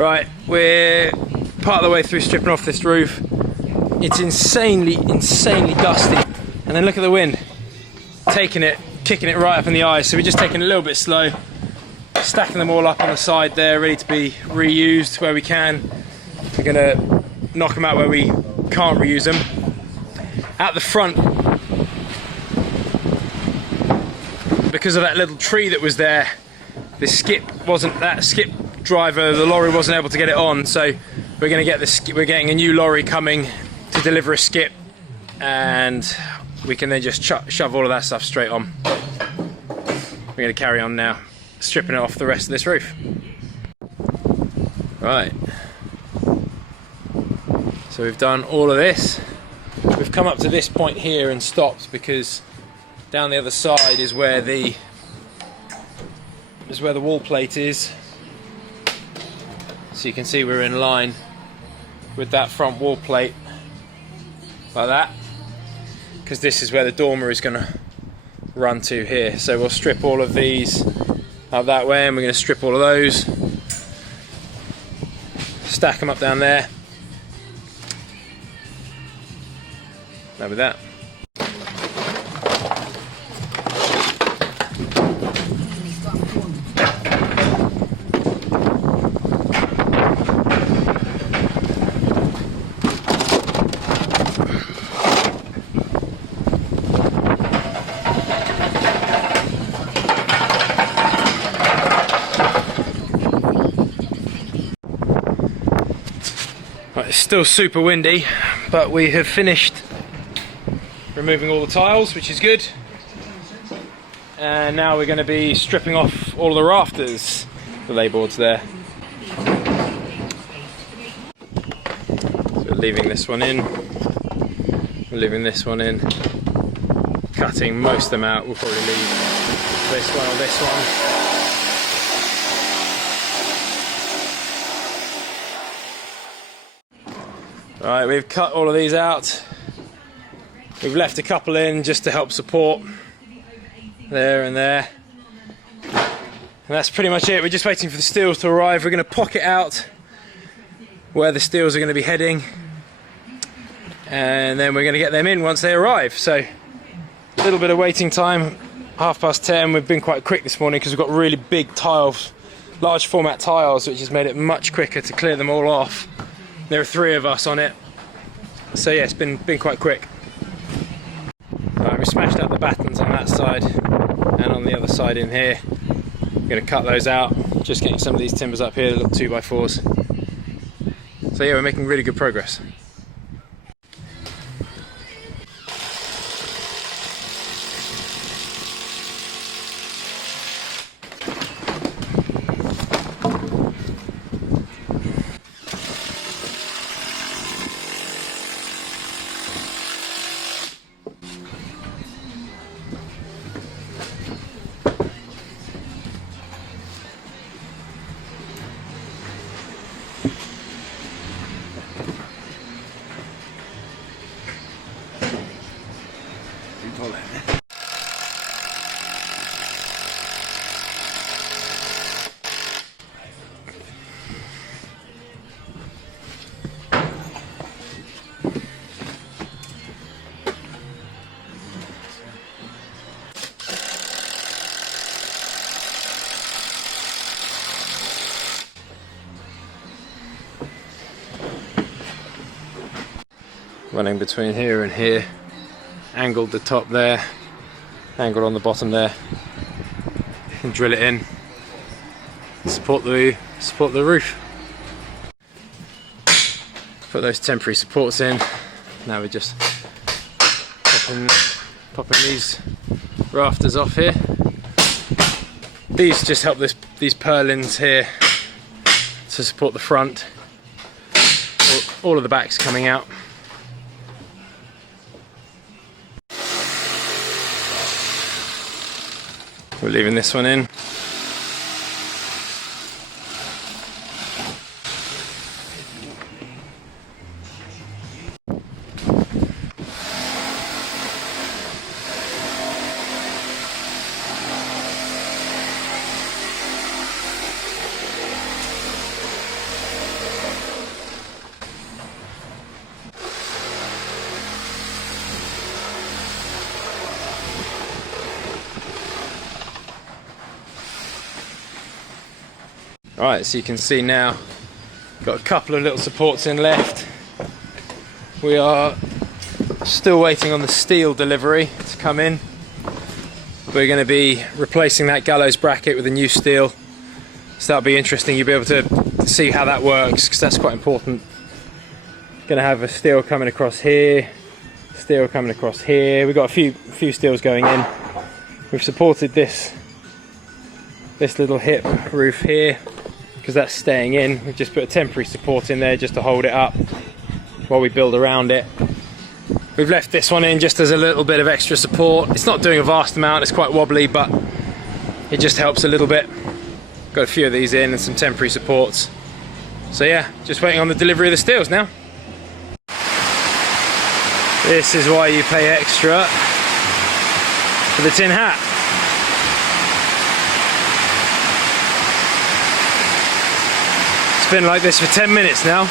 Right, we're part of the way through stripping off this roof. It's insanely dusty. And then look at the wind. Kicking it right up in the eyes. So we're just taking it a little bit slow. Stacking them all up on the side there, ready to be reused where we can. We're gonna knock them out where we can't reuse them. At the front, because of that little tree that was there, the skip driver, the lorry wasn't able to get it on, so we're going to get we're getting a new lorry coming to deliver a skip, and we can then just shove all of that stuff straight on. We're going to carry on now, stripping it off the rest of this roof. Right, so we've done all of this. We've come up to this point here and stopped because down the other side is where the wall plate is. So you can see we're in line with that front wall plate like that, because this is where the dormer is going to run to here. So we'll strip all of these up that way, and we're going to strip all of those, stack them up down there. Now with that. It's still super windy, but we have finished removing all the tiles, which is good. And now we're going to be stripping off all the rafters, the lay boards there. So we're leaving this one in, we're leaving this one in, cutting most of them out. We'll probably leave this one or this one. Right, we've cut all of these out. We've left a couple in just to help support there and there. And that's pretty much it. We're just waiting for the steels to arrive. We're going to pocket out where the steels are going to be heading, and then we're going to get them in once they arrive. So a little bit of waiting time, 10:30. We've been quite quick this morning because we've got really big tiles, large format tiles, which has made it much quicker to clear them all off. There are 3 of us on it, so yeah, it's been quite quick. Right, we smashed up the battens on that side and on the other side in here. I'm going to cut those out, just getting some of these timbers up here, the little 2x4s. So yeah, we're making really good progress. Running between here and here, angled the top there, angled on the bottom there, and drill it in, support the roof. Put those temporary supports in. Now we're just popping these rafters off here. These just help these purlins here to support the front. All of the backs coming out. We're leaving this one in. Right, so you can see now, got a couple of little supports in left. We are still waiting on the steel delivery to come in. We're going to be replacing that gallows bracket with a new steel. So that'll be interesting. You'll be able to see how that works, because that's quite important. Going to have a steel coming across here, steel coming across here. We've got a few steels going in. We've supported this little hip roof here because that's staying in. We've just put a temporary support in there just to hold it up while we build around it. We've left this one in just as a little bit of extra support. It's not doing a vast amount, it's quite wobbly, but it just helps a little bit. Got a few of these in and some temporary supports. So yeah, just waiting on the delivery of the steels now. This is why you pay extra for the tin hat. It's been like this for 10 minutes now.